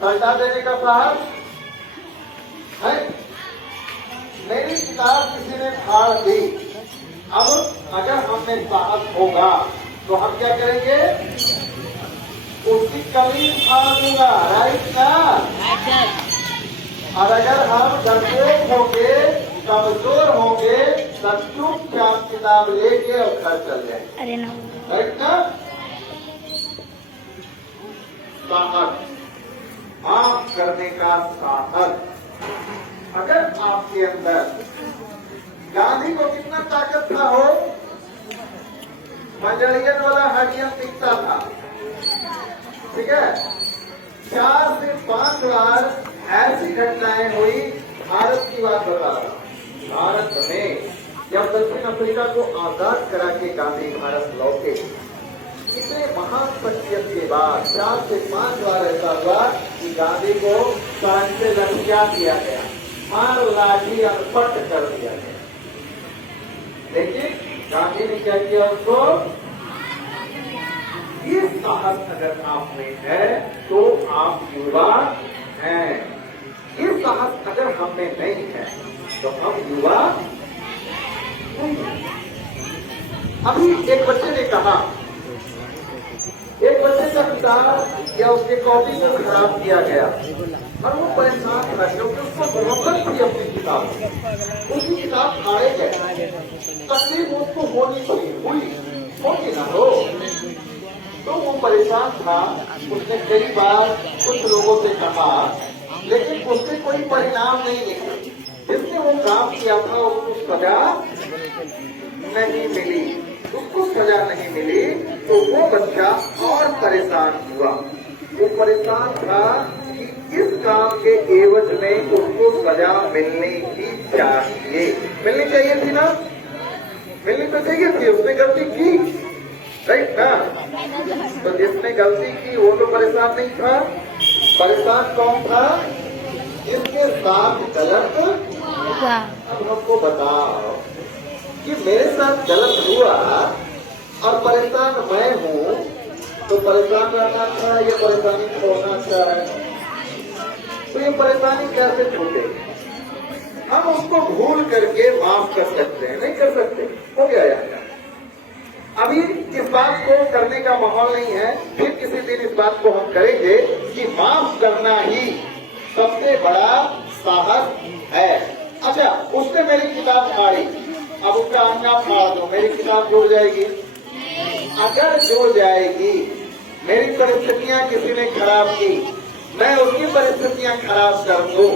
पलटा देने का साहस है? मेरी किताब किसी ने फाड़ दी। अब अगर हमने साहस होगा तो हम क्या करेंगे? उसकी कमी फाड़ दूंगा, राइट ना? और अगर हम डरपोक होंगे, कमजोर होंगे, तब चुपचाप किताब लेके और घर चल जाए। अरे ना, करेक्ट ना? साहस, माफ करने का साहस अगर आपके अंदर, गांधी को कितना ताकत था हो, मंजरियन वाला हड्डियां दिखता था, ठीक है? 4 से 5 बार ऐसी घटनाएं हुई। भारत की बात बता रहा हूं, भारत में जब दक्षिण अफ्रीका को आजाद करा के गांधी भारत लौटे, इतने महान शख्सियत के बाद 4 से 5 बार ऐसा हुआ कि गांधी को कान से लटका दिया गया, मार लाठी अनपट कर दिया गया। लेकिन गांधी ने क्या किया? उसको ये साहस अगर आप में है तो आप युवा हैं। ये साहस अगर हम में नहीं है तो हम युवा नहीं हैं। अभी एक बच्चे ने कहा, एक बच्चे का किताब या उसके कॉपी को खराब किया गया और वो परेशान था क्योंकि उसको मोहब्बत थी अपनी किताब, उसकी किताब फाड़े गए। तकलीफ उसको होनी चाहिए, हुई होगी ना हो, तो वो परेशान था। उसने कई बार कुछ लोगों से कहा, लेकिन उससे कोई परिणाम नहीं निकला। जिसने वो काम किया था उसको सजा नहीं मिली, उसको सजा नहीं मिली, तो वो बच्चा और परेशान हुआ। वो परेशान था कि इस काम के एवज में उसको सजा मिलनी ही चाहिए। मिलनी चाहिए थी ना? मिलनी तो चाहिए थी। उसने गलती की, राइट ना? तो जिसने गलती की वो तो परेशान नहीं था। परेशान कौन था? जिसके साथ गलत। अब हमको बताओ कि मेरे साथ गलत हुआ और परेशान मैं हूँ, तो परेशान रहना अच्छा है या परेशानी छोड़ना अच्छा है? तो ये परेशानी कैसे छूटे? हम उसको भूल करके माफ कर सकते हैं, नहीं कर सकते? हो गया यार। अभी इस बात को करने का माहौल नहीं है, फिर किसी दिन इस बात को हम करेंगे कि माफ करना ही सबसे बड़ा साहस है। अच्छा, उसने मेरी किताब फाड़ी, अब उसका अंगा फाड़ दो, मेरी किताब जुड़ जाएगी? अगर जुड़ जाएगी, मेरी परिस्थितियां किसी ने खराब की, मैं उसकी परिस्थितियां खराब कर दूं,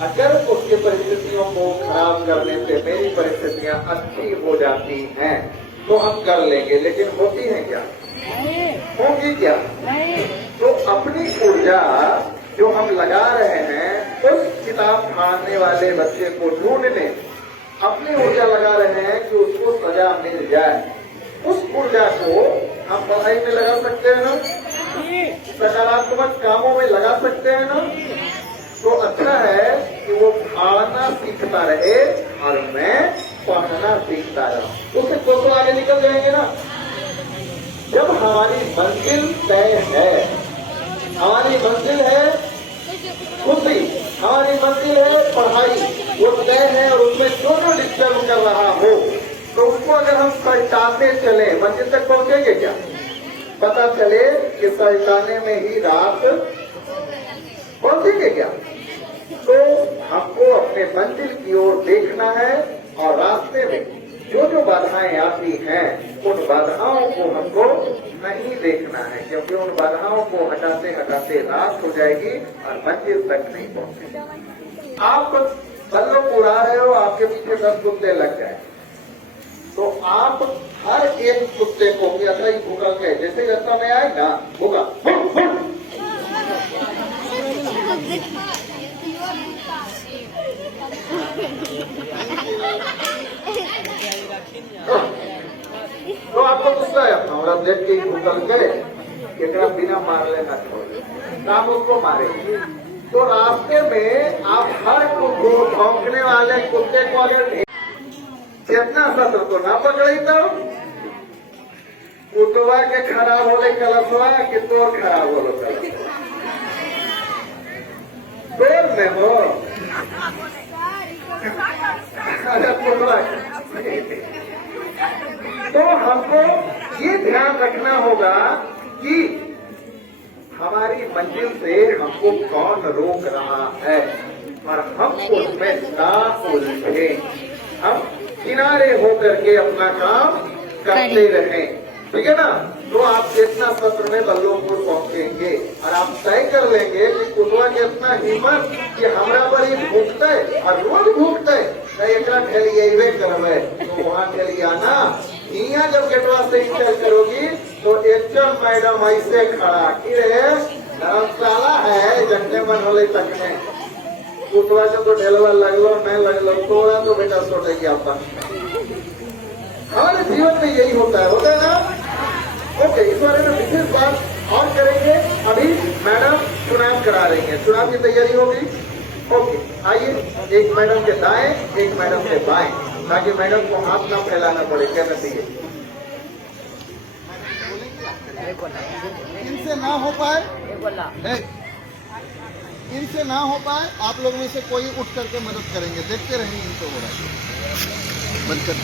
अगर उसकी परिस्थितियों को खराब करने से मेरी परिस्थितियां अच्छी हो जाती हैं तो हम कर लेंगे। लेकिन होती है क्या? होगी क्या? तो अपनी ऊर्जा जो हम लगा रहे हैं उस किताब फाड़ने वाले बच्चे को ढूंढने, अपनी ऊर्जा लगा रहे हैं कि उसको सजा मिल जाए। उस ऊर्जा को हम पढ़ाई में लगा सकते हैं ना, सकारात्मक कामों में लगा सकते हैं ना। तो अच्छा है कि वो फाड़ना सीखता रहे और मैं पढ़ना सीखता रहूं। उससे तो आगे निकल जाएंगे ना। जब हमारी मंजिल तय है, हमारी मंजिल है खुशी, हमारी मंजिल है पढ़ाई, वो तय है और उसमें जो जो डिस्टर्ब कर रहा हो तो उसको अगर हम पलटाते चले, मंजिल तक पहुंचेंगे क्या? पता चले कि पलटाने में ही रात पहुंचेंगे क्या? तो हमको अपने मंजिल की ओर देखना है और रास्ते में जो जो बाधाएं आती हैं उन बाधाओं को हमको नहीं देखना है, क्योंकि उन बाधाओं को हटाते हटाते रात हो जाएगी और मंजिल तक नहीं पहुंचेगी। आप बल्लों को उड़ा रहे हो, आपके पीछे 10 कुत्ते लग जाए तो आप हर एक कुत्ते को ऐसा ही भूखा के जैसे रास्ता में आए ना, भूखा तो आपको गुस्सा है अपना, और देख के भूखल करे कि बिना मार लेना छोड़, आप उसको मारे। तो रास्ते में आप हर को भौंकने वाले कुत्ते को अगर चेतना सत्र को ना पकड़ी तो कुतवा के खराब होले कलशवा कि तोर खराब होलो कलशवा। हमारी मंजिल से हमको कौन रोक रहा है और हम उसमें ना उलझे, हम किनारे होकर के अपना काम करते रहें, ठीक है ना। तो आप जितना सत्र में बल्लोपुर पहुंचेंगे और आप तय कर लेंगे कि कुटवा के इतना हिम्मत कि हमरा पर ही भूखते और रोज भूखते एक खेलिए करवे, तो वहाँ खेलियाना यहाँ जब गेटवा से इंटर करोगी तो एकदम मैडम ऐसे खड़ा कि रे धर्मशाला है जगने मन होले तक में कुटवा जब तो ढेलवा लगलो नहीं लगलो तोड़ा तो बेटा सोटे गया हमारे जीवन में यही होता है ना। ओके, इस बारे में विशेष बात और करेंगे। अभी मैडम चुनाव करा रही है, चुनाव की तैयारी होगी। ओके, आइए एक मैडम के दाएं एक मैडम के बाएं, ताकि मैडम को हाथ ना फैलाना पड़े। कहना चाहिए इनसे ना हो पाए, इनसे ना हो पाए आप लोग में से कोई उठ करके मदद करेंगे, देखते रहेंगे इनको हो रहा है बंद कर